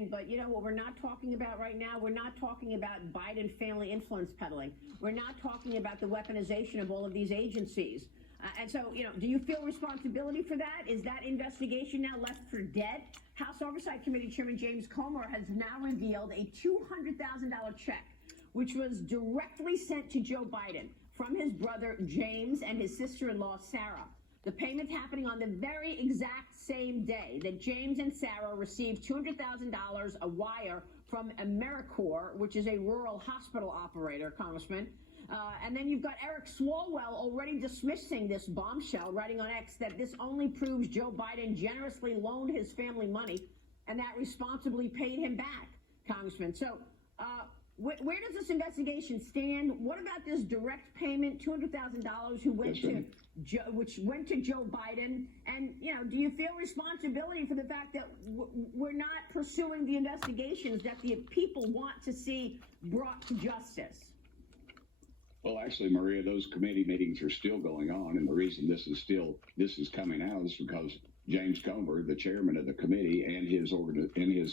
thing, but you know what we're not talking about right now? We're not talking about Biden family influence peddling. We're not talking about the weaponization of all of these agencies. And so, do you feel responsibility for that? Is that investigation now left for dead? House Oversight Committee Chairman James Comer has now revealed a $200,000 check, which was directly sent to Joe Biden from his brother James and his sister-in-law Sarah. The payment happening on the very exact same day that James and Sarah received $200,000 a wire from AmeriCorps, which is a rural hospital operator, Congressman. And then you've got Eric Swalwell already dismissing this bombshell, writing on X that this only proves Joe Biden generously loaned his family money and that responsibly paid him back, Congressman. So where does this investigation stand? What about this direct payment, $200,000, which went to Joe Biden? And, do you feel responsibility for the fact that we're not pursuing the investigations that the people want to see brought to justice? Well, actually, Maria, those committee meetings are still going on, and the reason this is coming out is because James Comer, the chairman of the committee, and his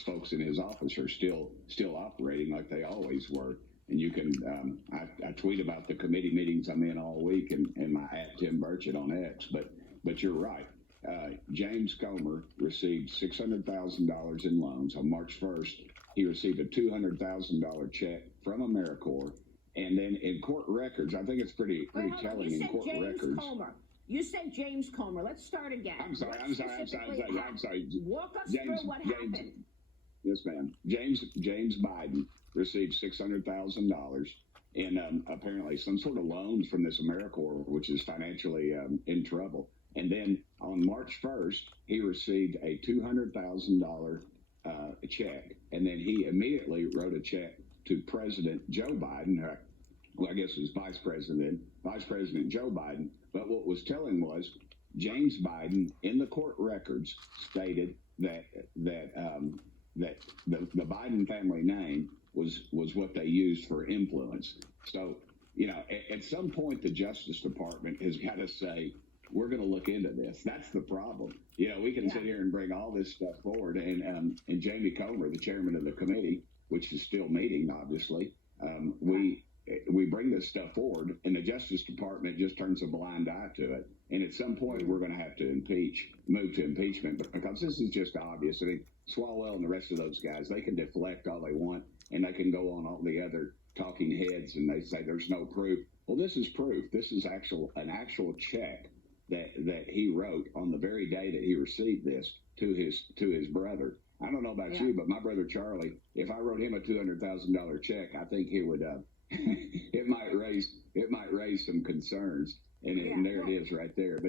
folks in his office are still operating like they always were. And you can, I tweet about the committee meetings I'm in all week, and my @TimBurchett on X. But you're right. James Comer received $600,000 in loans on March 1st. He received a $200,000 check from AmeriCorps. And then in court records, I think it's pretty telling in court records. You said James Comer. Let's start again. I'm sorry. Walk us through what happened. Yes, ma'am. James Biden received $600,000 in apparently some sort of loans from this AmeriCorps, which is financially in trouble. And then on March 1st, he received a $200,000 check. And then he immediately wrote a check to President Joe Biden, I guess it was Vice President Joe Biden. But what was telling was James Biden in the court records stated that the Biden family name was what they used for influence. So, at some point the Justice Department has got to say, we're going to look into this. That's the problem. We can sit here and bring all this stuff forward, and Jamie Comer, the chairman of the committee, which is still meeting, obviously, we bring this stuff forward, and the Justice Department just turns a blind eye to it. And at some point, we're going to have to move to impeachment, because this is just obvious. I mean, Swalwell and the rest of those guys, they can deflect all they want, and they can go on all the other talking heads, and they say there's no proof. Well, this is proof. This is an actual check that he wrote on the very day that he received this to his brother. I don't know about you, but my brother Charlie, if I wrote him a $200,000 check, I think he would. It might raise some concerns, and there it is right there. But